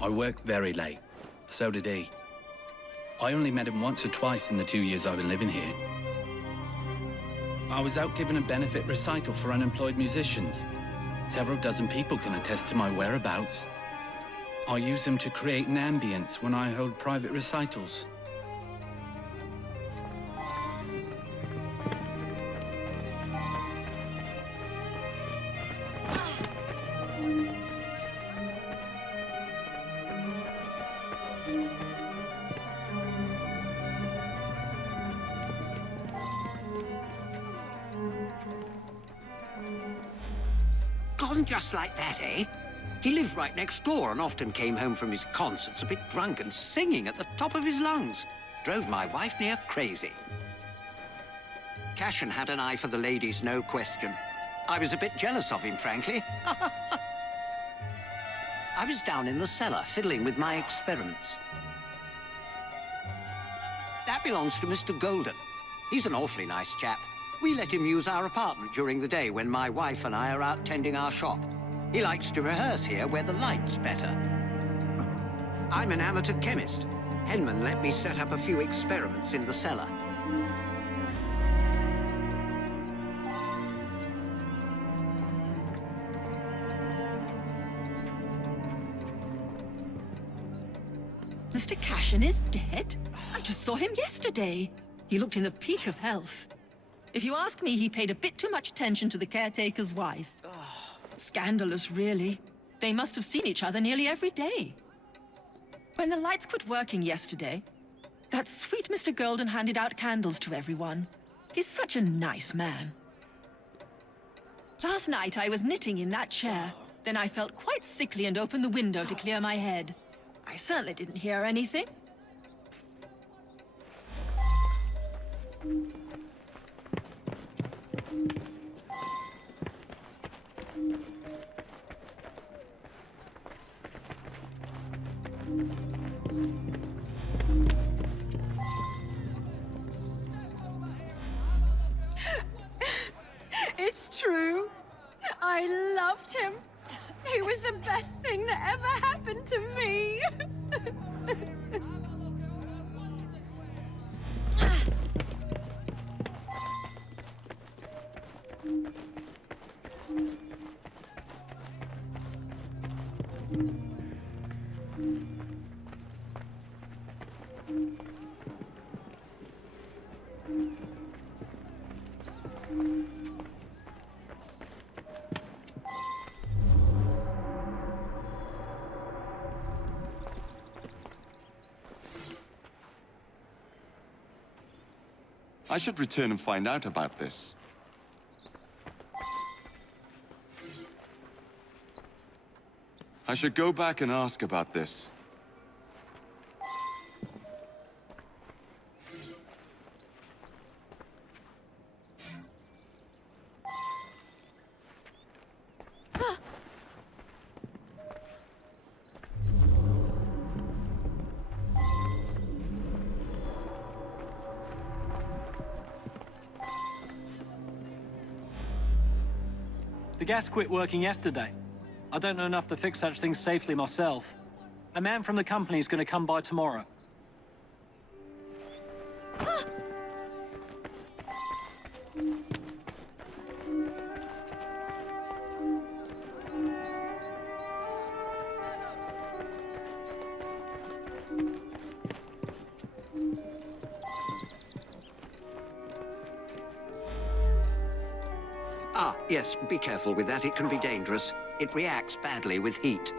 I worked very late. So did he. I only met him once or twice in the 2 years I've been living here. I was out giving a benefit recital for unemployed musicians. Several dozen people can attest to my whereabouts. I use them to create an ambience when I hold private recitals. Gone just like that, eh? He lived right next door and often came home from his concerts a bit drunk and singing at the top of his lungs. Drove my wife near crazy. Cashin had an eye for the ladies, no question. I was a bit jealous of him, frankly. I was down in the cellar, fiddling with my experiments. That belongs to Mr. Golden. He's an awfully nice chap. We let him use our apartment during the day when my wife and I are out tending our shop. He likes to rehearse here where the light's better. I'm an amateur chemist. Henman let me set up a few experiments in the cellar. Mr. Cashin is dead? I just saw him yesterday. He looked in the peak of health. If you ask me, he paid a bit too much attention to the caretaker's wife. Scandalous, really. They must have seen each other nearly every day. When the lights quit working yesterday, that sweet Mr. Golden handed out candles to everyone. He's such a nice man. Last night, I was knitting in that chair. Then I felt quite sickly and opened the window to clear my head. I certainly didn't hear anything. It's true. I loved him. He was the best thing that ever happened to me. I should return and find out about this. I should go back and ask about this. The gas quit working yesterday. I don't know enough to fix such things safely myself. A man from the company is going to come by tomorrow. Ah, yes, be careful with that. It can be dangerous. It reacts badly with heat.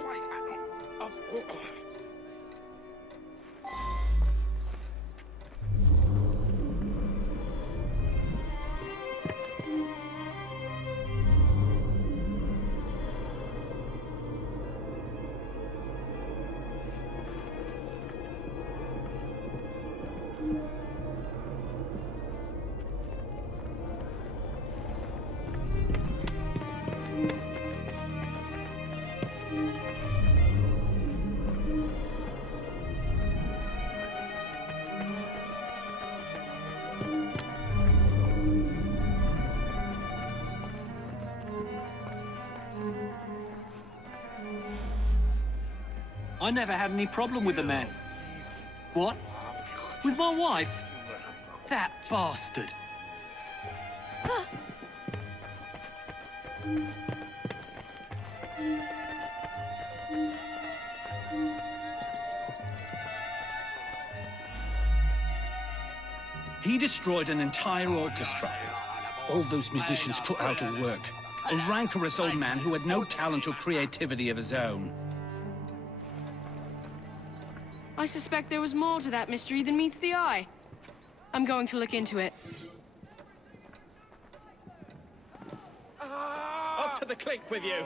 I never had any problem with the man. What? With my wife? That bastard. He destroyed an entire orchestra. All those musicians put out of work. A rancorous old man who had no talent or creativity of his own. I suspect there was more to that mystery than meets the eye. I'm going to look into it. Off to the clink with you!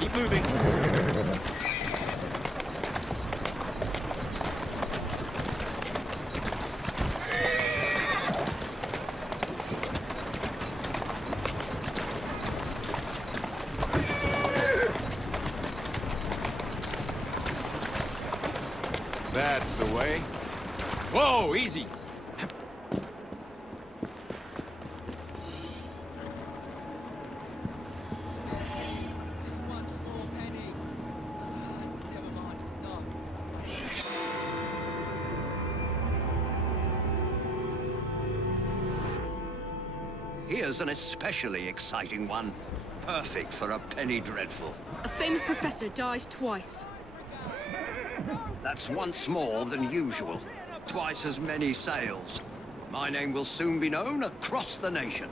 Keep moving. That's the way. Whoa, easy. Here's an especially exciting one. Perfect for a penny dreadful. A famous professor dies twice. That's once more than usual. Twice as many sales. My name will soon be known across the nation.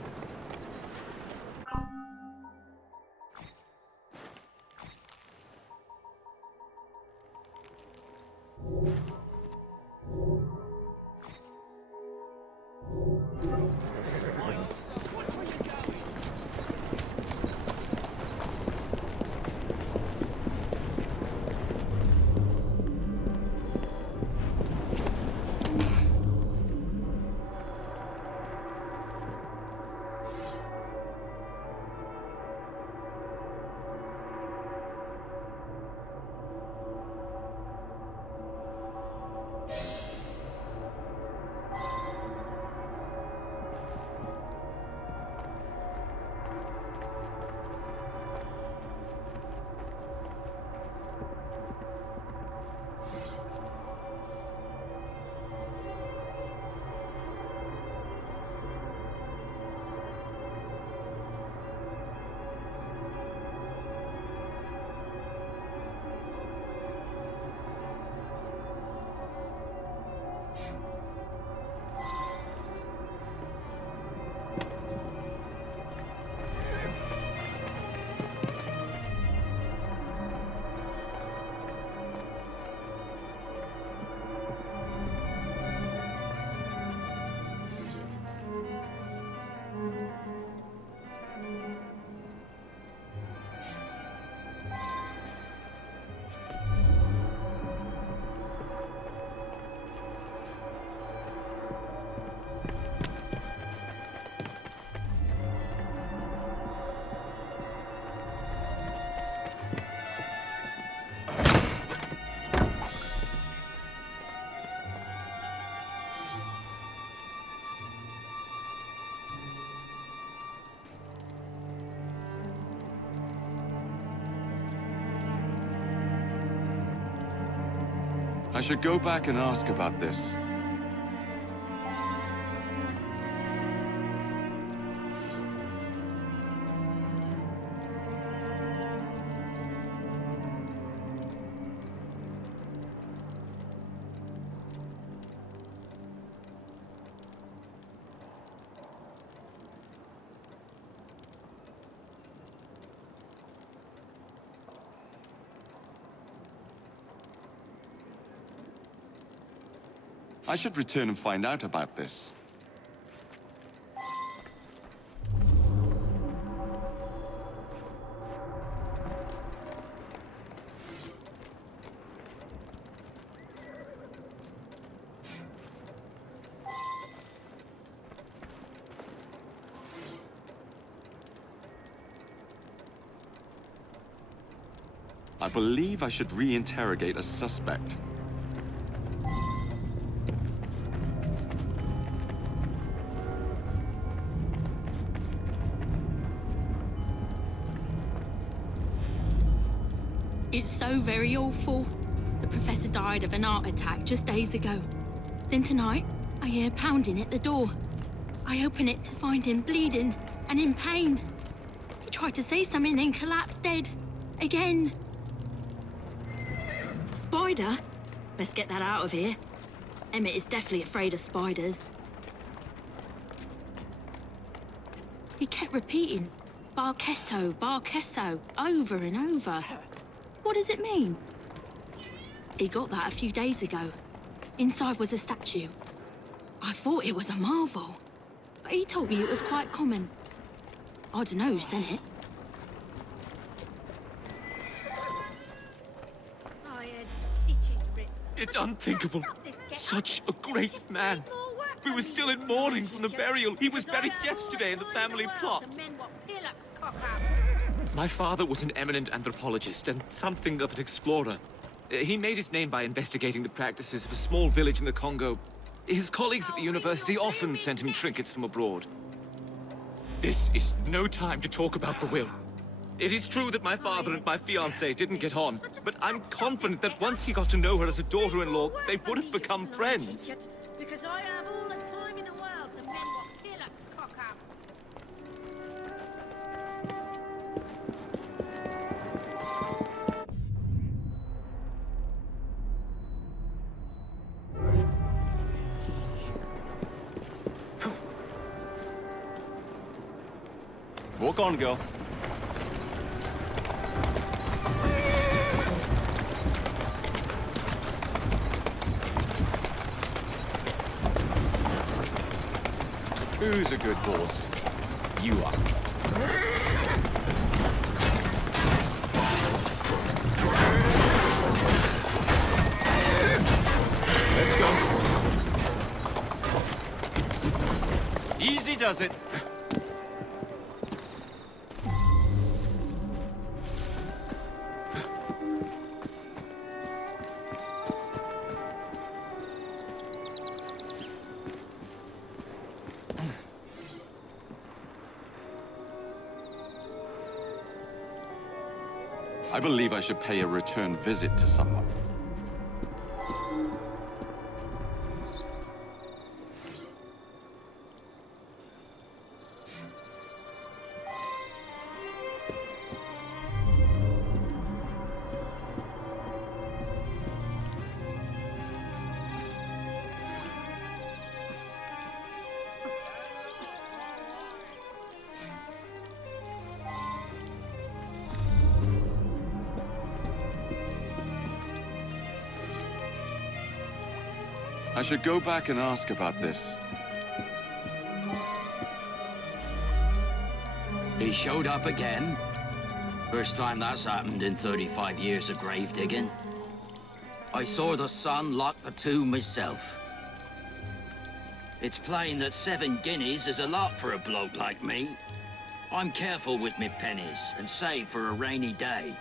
should go back and ask about this. I should return and find out about this. I believe I should re-interrogate a suspect. It's so very awful. The professor died of an heart attack just days ago. Then tonight, I hear pounding at the door. I open it to find him bleeding and in pain. He tried to say something, then collapsed dead. Again. Spider? Let's get that out of here. Emmett is definitely afraid of spiders. He kept repeating, Barkesso, Barkesso, over and over. What does it mean? He got that a few days ago. Inside was a statue. I thought it was a marvel, but he told me it was quite common. I don't know who sent it. I had stitches ripped. It's unthinkable. Such a great man. We were still in mourning from the burial. He was buried yesterday in the family plot. My father was an eminent anthropologist and something of an explorer. He made his name by investigating the practices of a small village in the Congo. His colleagues at the university often sent him trinkets from abroad. This is no time to talk about the will. It is true that my father and my fiancée didn't get on, but I'm confident that once he got to know her as a daughter-in-law, they would have become friends. Because I have all the time in the world to mend what Phillips cock up. Walk on, girl. Who's a good horse? You are. Let's go. Easy does it. I believe I should pay a return visit to someone. I should go back and ask about this. He showed up again. First time that's happened in 35 years of grave digging. I saw the son lock the tomb myself. It's plain that 7 guineas is a lot for a bloke like me. I'm careful with me pennies and save for a rainy day.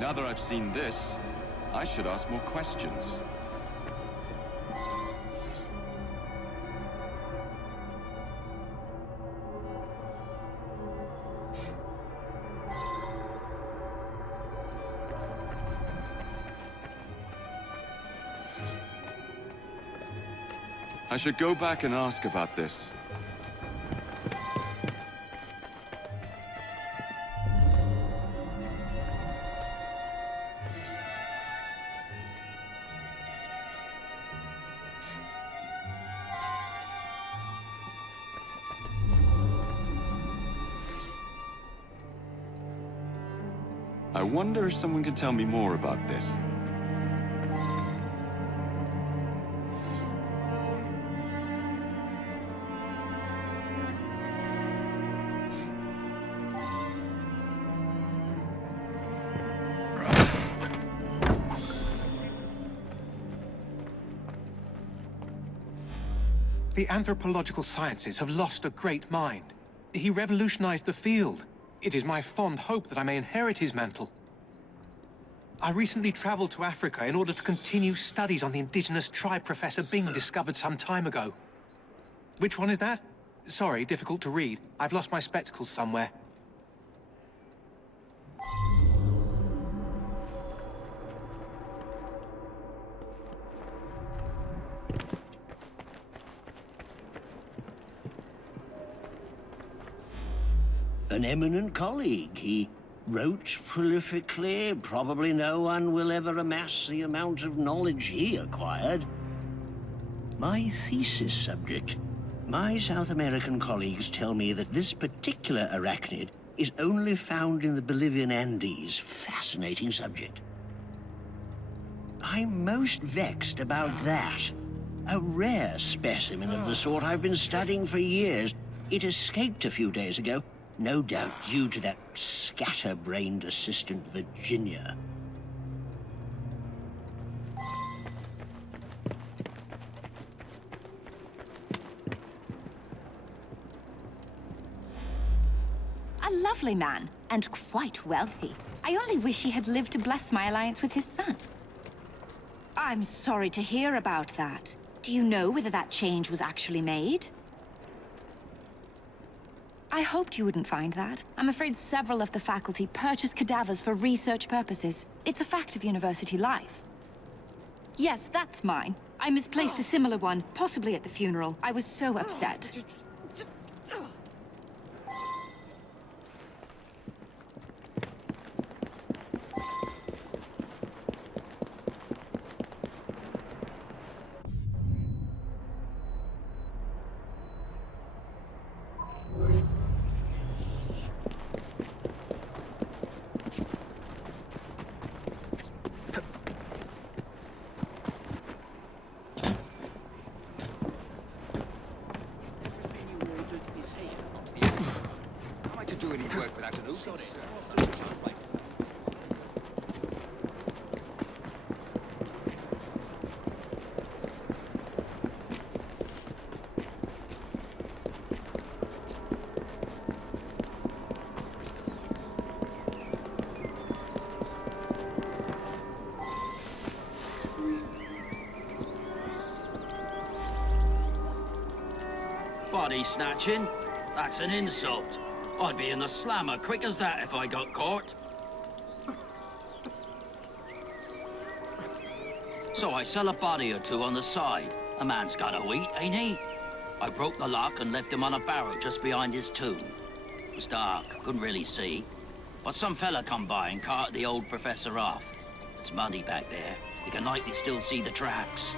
Now that I've seen this, I should ask more questions. I should go back and ask about this. I wonder if someone can tell me more about this. The anthropological sciences have lost a great mind. He revolutionized the field. It is my fond hope that I may inherit his mantle. I recently traveled to Africa in order to continue studies on the indigenous tribe Professor Bing discovered some time ago. Which one is that? Sorry, difficult to read. I've lost my spectacles somewhere. An eminent colleague. He wrote prolifically. Probably no one will ever amass the amount of knowledge he acquired. My thesis subject. My South American colleagues tell me that this particular arachnid is only found in the Bolivian Andes. Fascinating subject. I'm most vexed about that. A rare specimen of the sort I've been studying for years. It escaped a few days ago. No doubt due to that scatterbrained assistant, Virginia. A lovely man, and quite wealthy. I only wish he had lived to bless my alliance with his son. I'm sorry to hear about that. Do you know whether that change was actually made? I hoped you wouldn't find that. I'm afraid several of the faculty purchase cadavers for research purposes. It's a fact of university life. Yes, that's mine. I misplaced a similar one, possibly at the funeral. I was so upset. Body snatching? That's an insult. I'd be in the slammer quick as that if I got caught. So I sell a body or two on the side. A man's gotta eat, ain't he? I broke the lock and left him on a barrow just behind his tomb. It was dark, couldn't really see. but some fella come by and carted the old professor off. It's muddy back there. You can likely still see the tracks.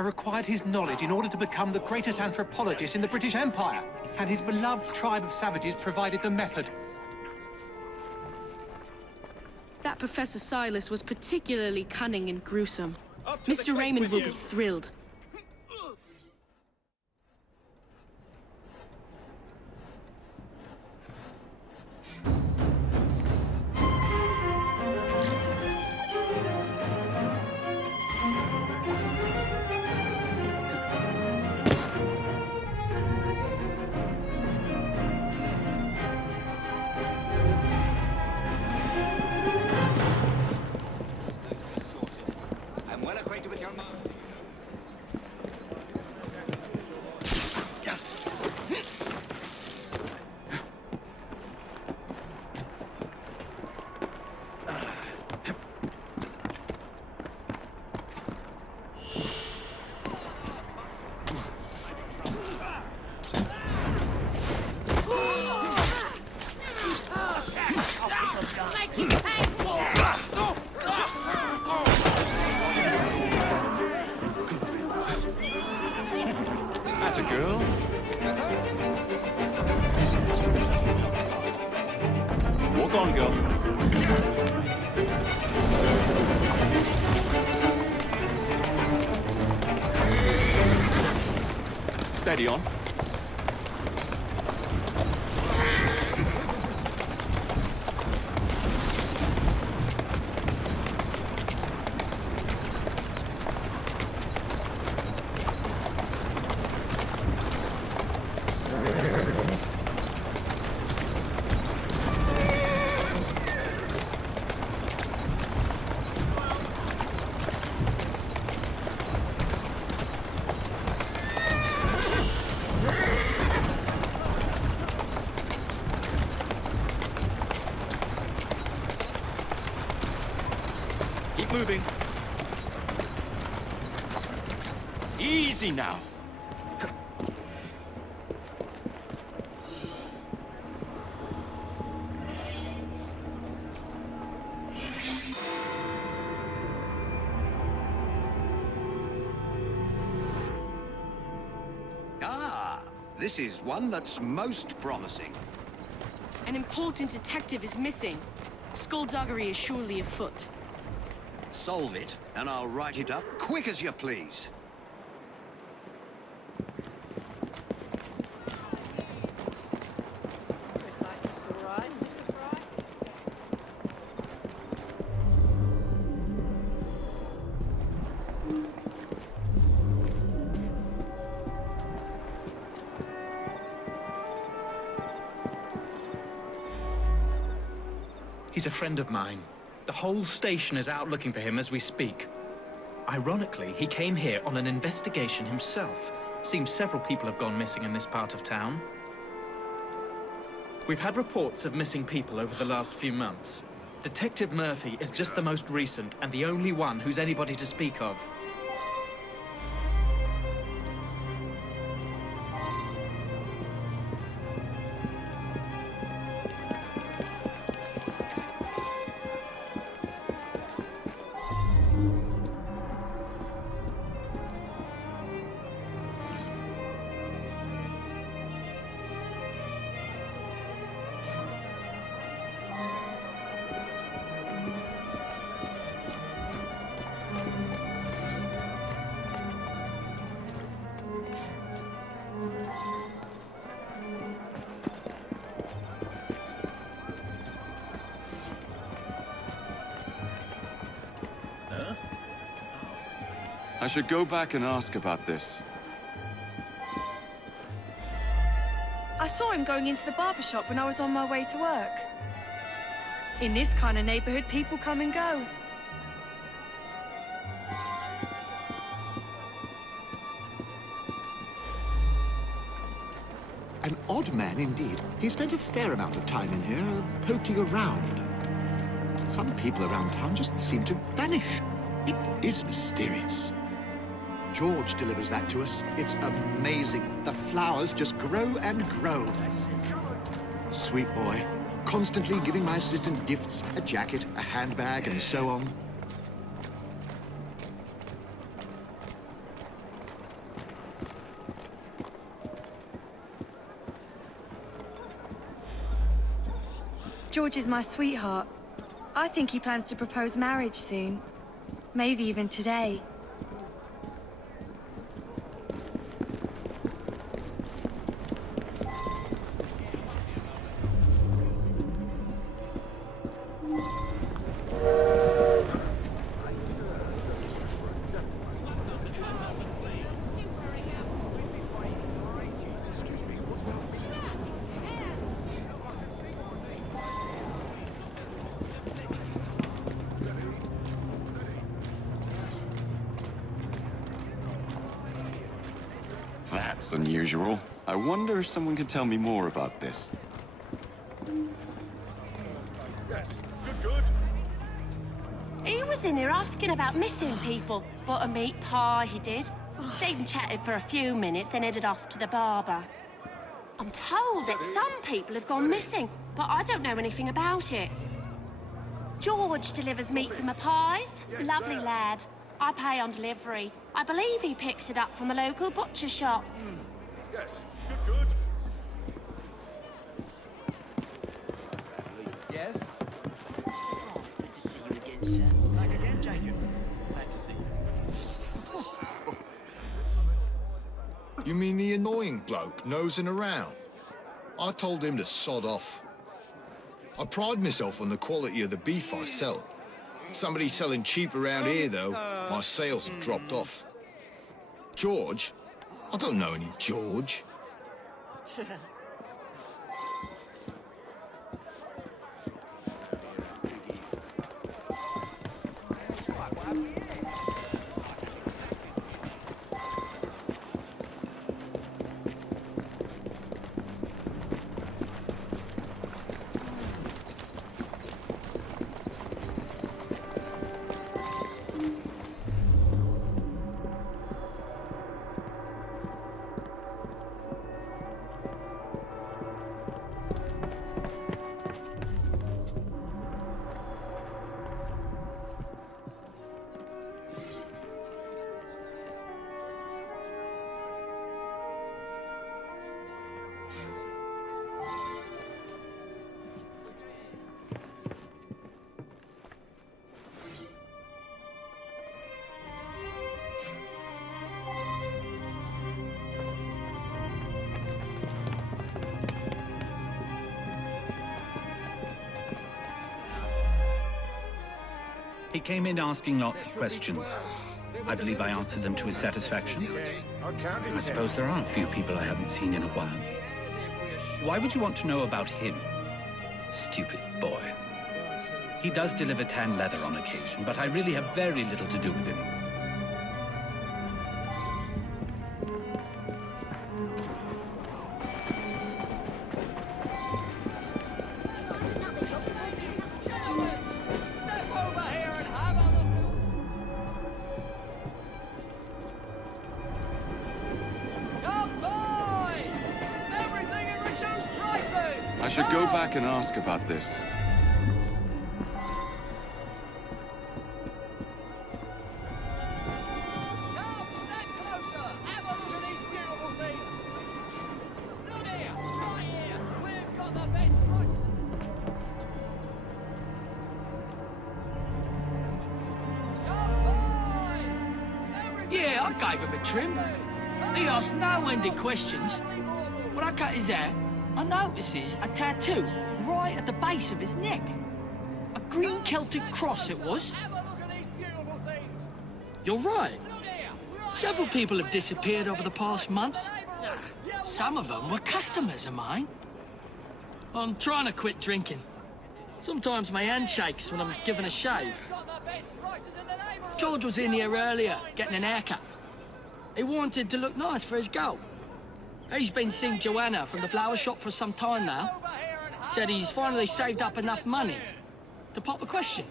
I required his knowledge in order to become the greatest anthropologist in the British Empire, and his beloved tribe of savages provided the method. That Professor Silas was particularly cunning and gruesome. Mr. Raymond will be thrilled. Steady on. Keep moving. Easy now. Ah, this is one that's most promising. An important detective is missing. Skullduggery is surely afoot. Solve it, and I'll write it up quick as you please. He's a friend of mine. The whole station is out looking for him as we speak. Ironically, he came here on an investigation himself. Seems several people have gone missing in this part of town. We've had reports of missing people over the last few months. Detective Murphy is just the most recent and the only one who's anybody to speak of. I should go back and ask about this. I saw him going into the barber shop when I was on my way to work. In this kind of neighborhood, people come and go. An odd man indeed. He spent a fair amount of time in here, poking around. Some people around town just seem to vanish. It is mysterious. George delivers that to us. It's amazing. The flowers just grow and grow. Sweet boy. Constantly giving my assistant gifts, a jacket, a handbag, and so on. George is my sweetheart. I think he plans to propose marriage soon. Maybe even today. That's unusual. I wonder if someone can tell me more about this. Yes, good. He was in here asking about missing people. Bought a meat pie, he did. Stayed and chatted for a few minutes, then headed off to the barber. I'm told that some people have gone missing, but I don't know anything about it. George delivers meat for my pies. Lovely lad. I pay on delivery. I believe he picks it up from a local butcher shop. Yes, good. Yes? Back again, Jacob. Glad to see you. You mean the annoying bloke nosing around? I told him to sod off. I pride myself on the quality of the beef I sell. Somebody selling cheap around here, though, my sales have dropped off. George? I don't know any George. He came in asking lots of questions. I believe I answered them to his satisfaction. I suppose there are a few people I haven't seen in a while. Why would you want to know about him? Stupid boy. He does deliver tan leather on occasion, but I really have very little to do with him. I should go back and ask about this. Yeah, I gave him a trim. He asked no-ending questions. When I cut his hair, I notices a tattoo right at the base of his neck. A green Celtic cross it was. You're right. Several people have disappeared over the past months. Some of them were customers of mine. I'm trying to quit drinking. Sometimes my hand shakes when I'm given a shave. George was in here earlier, getting an haircut. He wanted to look nice for his girl. He's been seeing Joanna from the flower shop for some time now. Said he's finally saved up enough money to pop a question.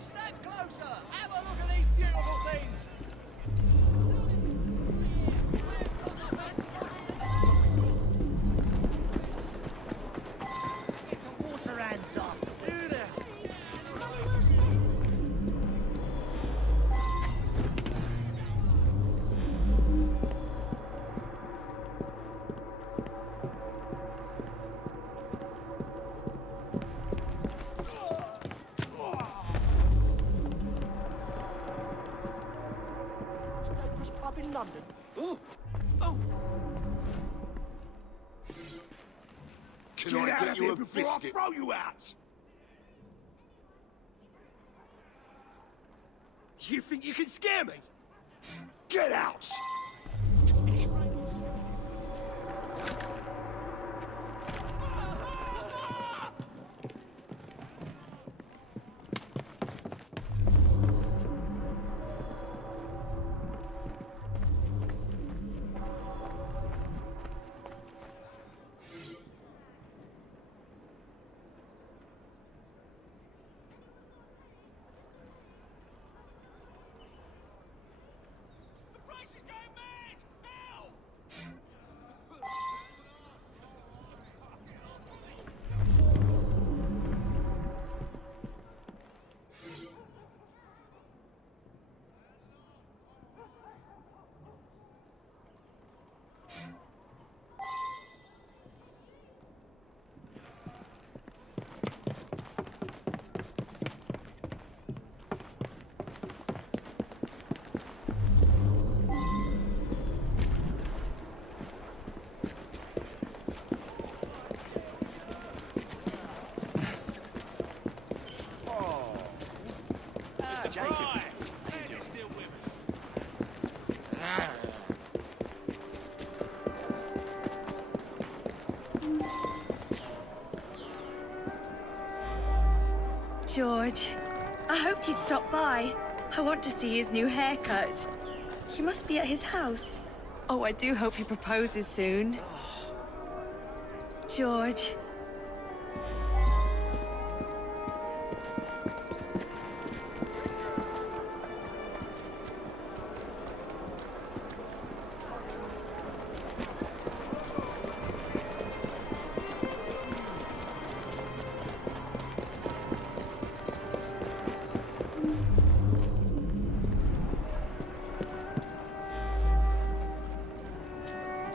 In London. Oh. Oh. Can I get you a biscuit? I'll throw you out! You think you can scare me? Get out! The price is going George, I hoped he'd stop by. I want to see his new haircut. He must be at his house. Oh, I do hope he proposes soon. George.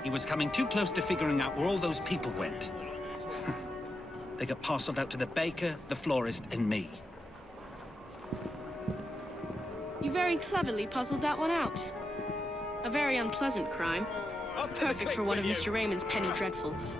He was coming too close to figuring out where all those people went. They got parceled out to the baker, the florist, and me. You very cleverly puzzled that one out. A very unpleasant crime. Perfect for one of Mr. Raymond's penny dreadfuls.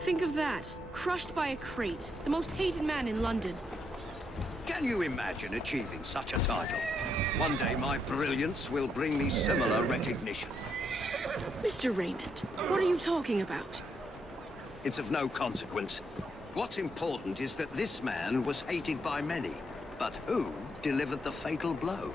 Think of that. Crushed by a crate. The most hated man in London. Can you imagine achieving such a title? One day my brilliance will bring me similar recognition. Mr. Raymond, what are you talking about? It's of no consequence. What's important is that this man was hated by many. But who delivered the fatal blow?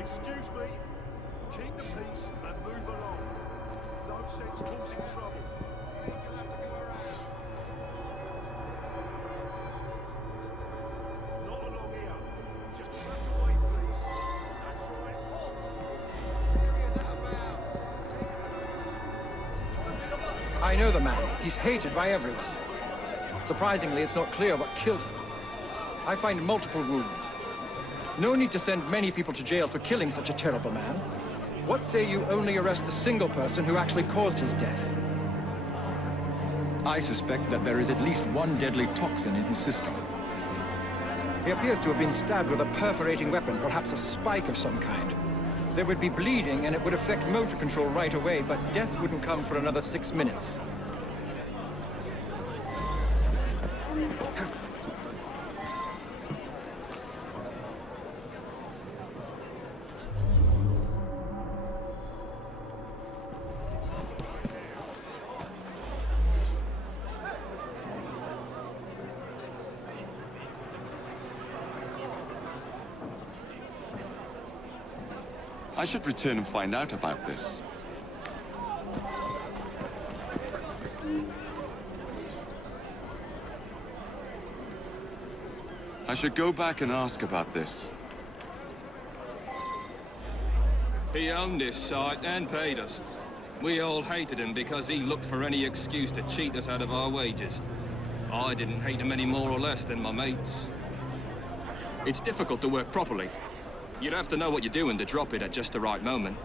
Excuse me. Keep the peace and move along. No sense causing trouble. Not along here. Just back away, please. That's right. Halt! Area's out of bounds. I know the man. He's hated by everyone. Surprisingly, it's not clear what killed him. I find multiple wounds. No need to send many people to jail for killing such a terrible man. What say you only arrest the single person who actually caused his death? I suspect that there is at least one deadly toxin in his system. He appears to have been stabbed with a perforating weapon, perhaps a spike of some kind. There would be bleeding and it would affect motor control right away, but death wouldn't come for another 6 minutes. I should return and find out about this. I should go back and ask about this. He owned this site and paid us. We all hated him because he looked for any excuse to cheat us out of our wages. I didn't hate him any more or less than my mates. It's difficult to work properly. You'd have to know what you're doing to drop it at just the right moment.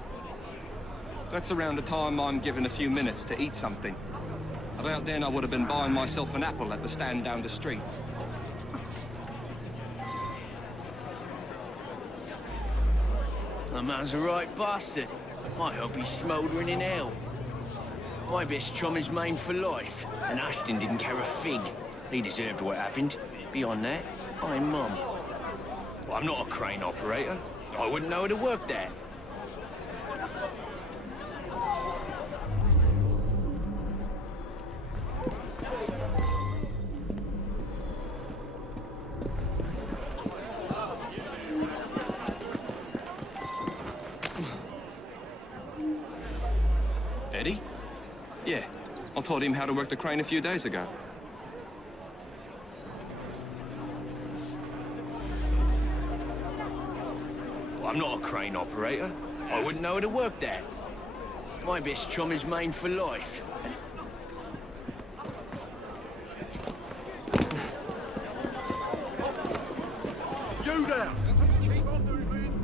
That's around the time I'm given a few minutes to eat something. About then I would have been buying myself an apple at the stand down the street. The man's a right bastard. I hope he's smouldering in hell. My best chum is maimed for life, and Ashton didn't care a fig. He deserved what happened. Beyond that, I'm mum. Well, I'm not a crane operator. I wouldn't know how to work that. Eddie? Yeah, I taught him how to work the crane a few days ago. I'm not a crane operator. I wouldn't know how to work that. My best chum is maimed for life. You there! Keep on moving!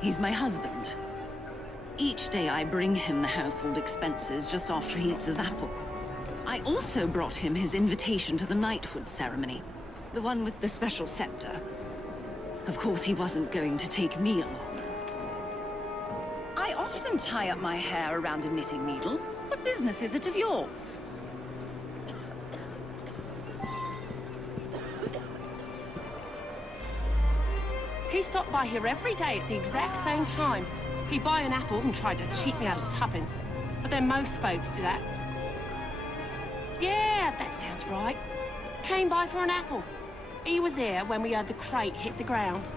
He's my husband. Each day I bring him the household expenses just after he eats his apple. I also brought him his invitation to the knighthood ceremony, the one with the special scepter. Of course, he wasn't going to take me along. I often tie up my hair around a knitting needle. What business is it of yours? He stopped by here every day at the exact same time. He'd buy an apple and try to cheat me out of tuppence. But then most folks do that. Yeah, that sounds right. Came by for an apple. He was here when we heard the crate hit the ground.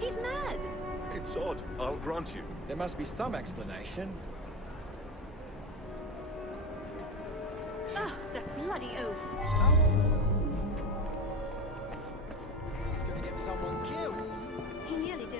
He's mad. It's odd, I'll grant you. There must be some explanation. Ugh, that bloody oaf. He's gonna get someone killed. He nearly did.